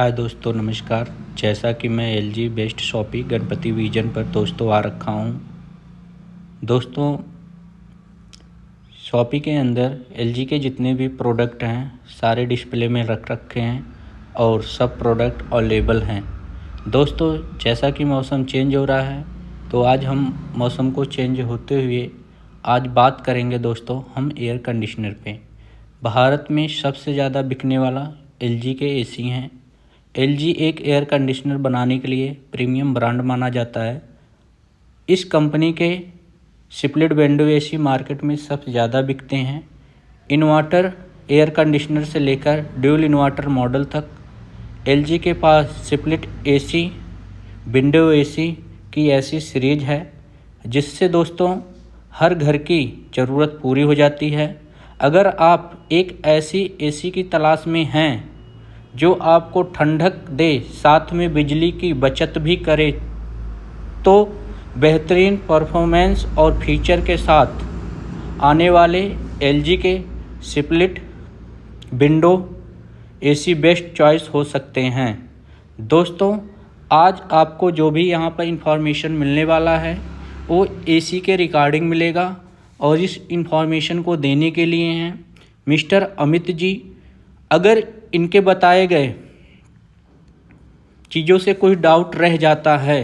हाय दोस्तों, नमस्कार। जैसा कि मैं LG best shoppy Ganpati vision पर दोस्तों आ रखा हूँ। दोस्तों, शॉपी के अंदर एलजी के जितने भी प्रोडक्ट हैं सारे डिस्प्ले में रख रखे हैं और सब प्रोडक्ट अवेलेबल हैं। दोस्तों, जैसा कि मौसम चेंज हो रहा है तो आज हम मौसम को चेंज होते हुए आज बात करेंगे दोस्तों हम एयर कंडीशनर पे। भारत में सबसे ज़्यादा बिकने वाला एलजी के एसी हैं। एलजी एक एयर कंडीशनर बनाने के लिए प्रीमियम ब्रांड माना जाता है। इस कंपनी के स्प्लिट विंडो एसी मार्केट में सबसे ज़्यादा बिकते हैं। इन्वर्टर एयर कंडीशनर से लेकर ड्यूल इन्वर्टर मॉडल तक एलजी के पास स्प्लिट एसी, विंडो एसी की ऐसी सीरीज है जिससे दोस्तों हर घर की ज़रूरत पूरी हो जाती है। अगर आप एक ऐसी एसी की तलाश में हैं जो आपको ठंडक दे साथ में बिजली की बचत भी करे तो बेहतरीन परफॉर्मेंस और फीचर के साथ आने वाले एलजी के split window AC best choice हो सकते हैं। दोस्तों, आज आपको जो भी यहाँ पर इंफॉर्मेशन मिलने वाला है वो एसी के रिगार्डिंग मिलेगा और इस इंफॉर्मेशन को देने के लिए हैं मिस्टर अमित जी। अगर इनके बताए गए चीज़ों से कोई डाउट रह जाता है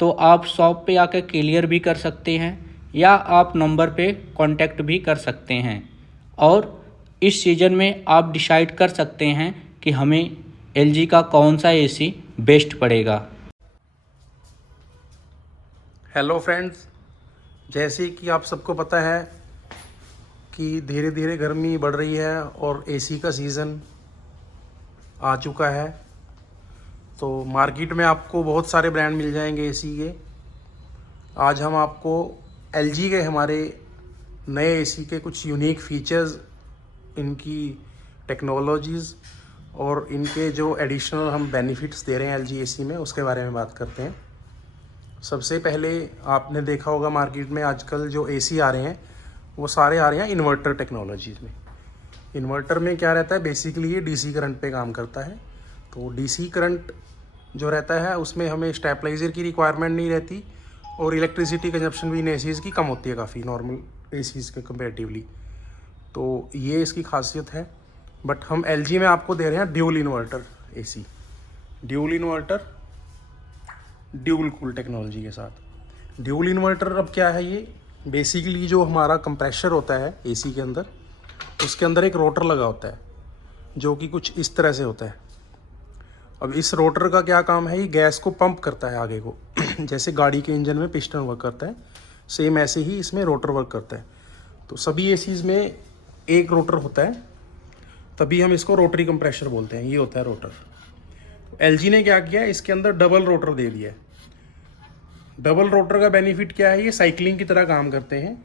तो आप शॉप पे आकर क्लियर भी कर सकते हैं या आप नंबर पे कांटेक्ट भी कर सकते हैं और इस सीज़न में आप डिसाइड कर सकते हैं कि हमें एलजी का कौन सा एसी बेस्ट पड़ेगा। हेलो फ्रेंड्स, जैसे कि आप सबको पता है कि धीरे धीरे गर्मी बढ़ रही है और एसी का सीज़न आ चुका है। तो मार्केट में आपको बहुत सारे ब्रांड मिल जाएंगे एसी के। आज हम आपको एलजी के हमारे नए एसी के कुछ यूनिक फीचर्स, इनकी टेक्नोलॉजीज़ और इनके जो एडिशनल हम बेनिफिट्स दे रहे हैं एलजी एसी में, उसके बारे में बात करते हैं। सबसे पहले आपने देखा होगा मार्केट में आजकल जो एसी आ रहे हैं वो सारे आ रहे हैं इन्वर्टर टेक्नोलॉजीज़ में। इन्वर्टर में क्या रहता है, बेसिकली ये डीसी करंट पे काम करता है। तो डीसी करंट जो रहता है उसमें हमें स्टेबलाइज़र की रिक्वायरमेंट नहीं रहती और इलेक्ट्रिसिटी कंजप्शन भी इन एसीज़ की कम होती है काफ़ी नॉर्मल एसीज़ के कंपेरेटिवली। तो ये इसकी खासियत है। बट हम एलजी में आपको दे रहे हैं dual inverter AC, dual inverter dual cool technology के साथ। ड्यूल इन्वर्टर अब क्या है, ये बेसिकली जो हमारा कंप्रेशर होता है एसी के अंदर, उसके अंदर एक रोटर लगा होता है जो कि कुछ इस तरह से होता है। अब इस रोटर का क्या काम है, ये गैस को पंप करता है आगे को जैसे गाड़ी के इंजन में पिस्टन वर्क करता है, सेम ऐसे ही इसमें रोटर वर्क करता है। तो सभी एसीज़ में एक रोटर होता है, तभी हम इसको रोटरी कंप्रेशर बोलते हैं। ये होता है रोटर। एलजी ने क्या किया, इसके अंदर डबल रोटर दे दिया है। डबल रोटर का बेनिफिट क्या है, ये साइकिलिंग की तरह काम करते हैं।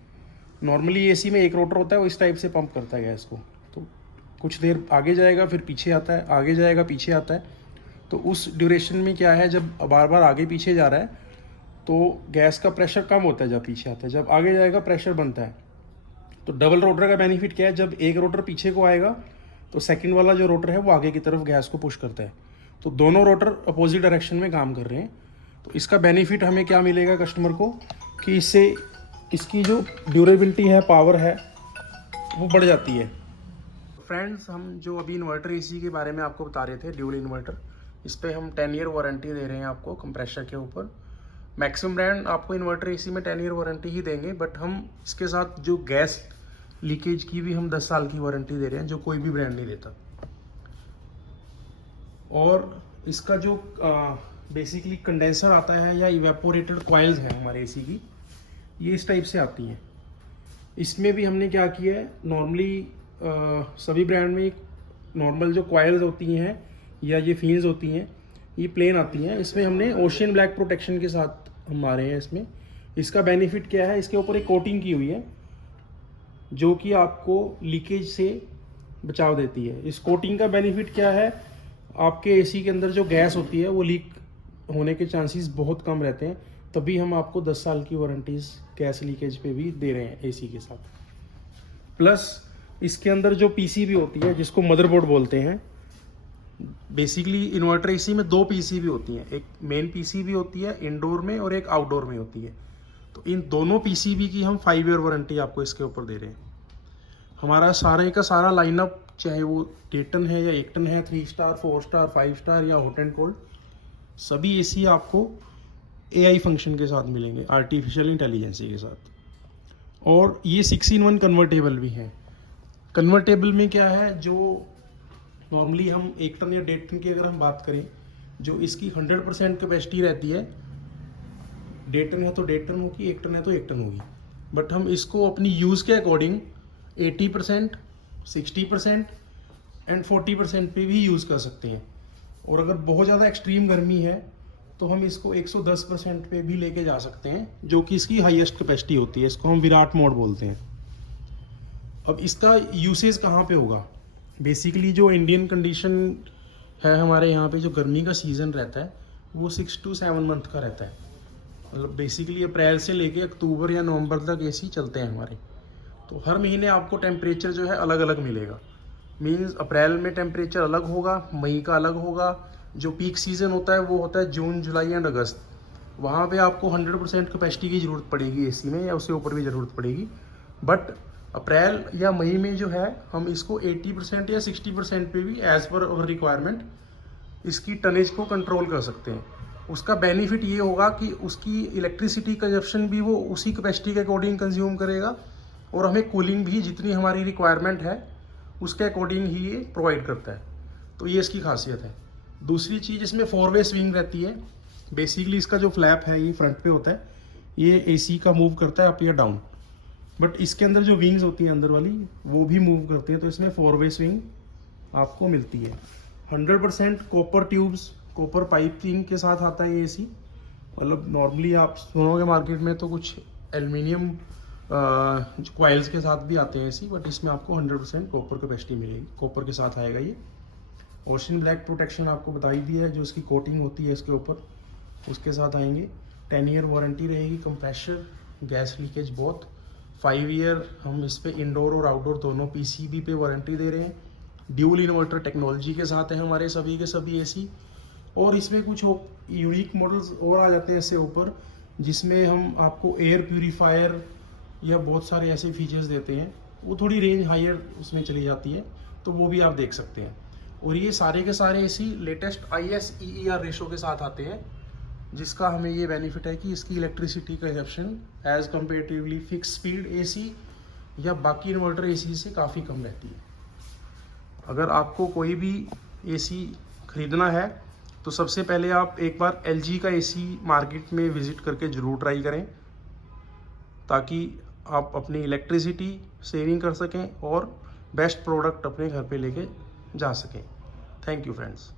नॉर्मली एसी में एक रोटर होता है, वो इस टाइप से पंप करता है गैस को, तो कुछ देर आगे जाएगा फिर पीछे आता है, आगे जाएगा पीछे आता है। तो उस ड्यूरेशन में क्या है, जब बार बार आगे पीछे जा रहा है तो गैस का प्रेशर कम होता है, जब पीछे आता है, जब आगे जाएगा प्रेशर बनता है। तो डबल रोटर का बेनिफिट क्या है, जब एक रोटर पीछे को आएगा तो सेकेंड वाला जो रोटर है वो आगे की तरफ गैस को पुश करता है। तो दोनों रोटर अपोजिट डायरेक्शन में काम कर रहे हैं। तो इसका बेनिफिट हमें क्या मिलेगा कस्टमर को कि इससे इसकी जो ड्यूरेबिलिटी है, पावर है, वो बढ़ जाती है। फ्रेंड्स, हम जो अभी इन्वर्टर एसी के बारे में आपको बता रहे थे, ड्यूल इन्वर्टर, इस पर हम 10 ईयर वारंटी दे रहे हैं आपको कंप्रेशर के ऊपर। मैक्सिमम ब्रांड आपको इन्वर्टर एसी में 10 ईयर वारंटी ही देंगे, बट हम इसके साथ जो गैस लीकेज की भी हम 10 साल की वारंटी दे रहे हैं, जो कोई भी ब्रांड नहीं देता। और इसका जो बेसिकली कंडेंसर आता है या इवेपोरेटेड कॉइल्स हैं हमारे एसी की, ये इस टाइप से आती हैं। इसमें भी हमने क्या किया है, नॉर्मली सभी ब्रांड में नॉर्मल जो कॉइल्स होती हैं या ये फीन्स होती हैं, ये प्लेन आती हैं। इसमें हमने ओशियन ब्लैक प्रोटेक्शन के साथ हम मारे हैं इसमें। इसका बेनिफिट क्या है, इसके ऊपर एक कोटिंग की हुई है जो कि आपको लीकेज से बचाव देती है। इस कोटिंग का बेनिफिट क्या है, आपके एसी के अंदर जो गैस होती है वो लीक होने के चांसेस बहुत कम रहते हैं। तभी हम आपको 10 साल की वारंटीज गैस लीकेज पे भी दे रहे हैं एसी के साथ। प्लस इसके अंदर जो पीसीबी होती है, जिसको मदरबोर्ड बोलते हैं, बेसिकली इन्वर्टर एसी में दो पीसीबी होती हैं, एक मेन पीसीबी होती है इंडोर में और एक आउटडोर में होती है। तो इन दोनों पीसीबी की हम 5 ईयर वारंटी आपको इसके ऊपर दे रहे हैं। हमारा सारे का सारा लाइनअप, चाहे वो डेटन है या एकटन है, 3 स्टार 4 स्टार 5 स्टार या हॉट एंड कोल्ड, सभी एसी आपको एआई फंक्शन के साथ मिलेंगे, आर्टिफिशियल इंटेलिजेंसी के साथ। और ये 6-in-1 कन्वर्टेबल भी है। कन्वर्टेबल में क्या है, जो नॉर्मली हम एकटन या डेटन की अगर हम बात करें, जो इसकी 100% कैपेसिटी रहती है, डेटन है तो डेटन होगी, एकटन है तो एकटन होगी, बट हम इसको अपनी यूज़ के अकॉर्डिंग 80%, 60% एंड 40% पे भी यूज़ कर सकते हैं। और अगर बहुत ज़्यादा एक्सट्रीम गर्मी है तो हम इसको 110% पे भी लेके जा सकते हैं, जो कि इसकी हाईएस्ट कैपेसिटी होती है। इसको हम विराट मोड बोलते हैं। अब इसका यूसेज कहाँ पे होगा? बेसिकली जो इंडियन कंडीशन है हमारे यहाँ पे, जो गर्मी का सीज़न रहता है वो 6 to 7 मंथ का रहता है। मतलब बेसिकली अप्रैल से लेके अक्टूबर या नवंबर तक एसी चलते हैं हमारे। तो हर महीने आपको टेम्परेचर जो है अलग अलग मिलेगा। मीन्स अप्रैल में टेम्परेचर अलग होगा, मई का अलग होगा, जो पीक सीज़न होता है वो होता है जून, जुलाई एंड अगस्त। वहाँ पे आपको 100% कैपेसिटी की ज़रूरत पड़ेगी एसी में, या उससे ऊपर भी ज़रूरत पड़ेगी। बट अप्रैल या मई में जो है हम इसको 80% या 60% पे भी एज़ पर अवर रिक्वायरमेंट इसकी टनेज को कंट्रोल कर सकते हैं। उसका बेनिफिट ये होगा कि उसकी इलेक्ट्रिसिटी कंजप्शन भी वो उसी कैपेसिटी के अकॉर्डिंग कंज्यूम करेगा, और हमें कूलिंग भी जितनी हमारी रिक्वायरमेंट है उसके अकॉर्डिंग ही ये प्रोवाइड करता है। तो ये इसकी खासियत है। दूसरी चीज़, इसमें 4-वे स्विंग रहती है। बेसिकली इसका जो फ्लैप है ये फ्रंट पे होता है, ये एसी का मूव करता है अप या डाउन, बट इसके अंदर जो विंग्स होती है अंदर वाली, वो भी मूव करती है। तो इसमें 4-वे स्विंग आपको मिलती है। 100% कॉपर ट्यूब्स, कॉपर पाइपिंग के साथ आता है ये एसी। मतलब नॉर्मली आप सुनोगे मार्केट में तो कुछ एल्युमिनियम क्वाइल्स के साथ भी आते हैं एसी, बट इसमें आपको 100% कॉपर कैपेसिटी मिलेगी। कॉपर के साथ आएगा ये। ओशन ब्लैक प्रोटेक्शन आपको बता ही दिया है, जो इसकी कोटिंग होती है इसके ऊपर, उसके साथ आएंगे। 10 ईयर वारंटी रहेगी, कंप्रेशर, गैस लीकेज बहुत। 5 ईयर हम इस पे इंडोर और आउटडोर दोनों पीसीबी पे वारंटी दे रहे हैं। ड्यूल इन्वर्टर टेक्नोलॉजी के साथ है हमारे सभी के सभी एसी। और इसमें कुछ यूनिक मॉडल्स और आ जाते हैं इससे ऊपर, जिसमें हम आपको एयर प्यूरीफायर या बहुत सारे ऐसे फीचर्स देते हैं। वो थोड़ी रेंज हायर उसमें चली जाती है, तो वो भी आप देख सकते हैं। और ये सारे के सारे एसी लेटेस्ट IS-EER रेशो के साथ आते हैं, जिसका हमें ये बेनिफिट है कि इसकी electricity consumption as comparatively fix speed AC या बाकी इन्वर्टर एसी से काफ़ी कम रहती है। अगर आपको कोई भी एसी खरीदना है तो सबसे पहले आप एक बार LG का एसी मार्केट में विज़िट करके ज़रूर ट्राई करें, ताकि आप अपनी इलेक्ट्रिसिटी सेविंग कर सकें और बेस्ट प्रोडक्ट अपने घर पे लेके जा सकें। Thank you friends.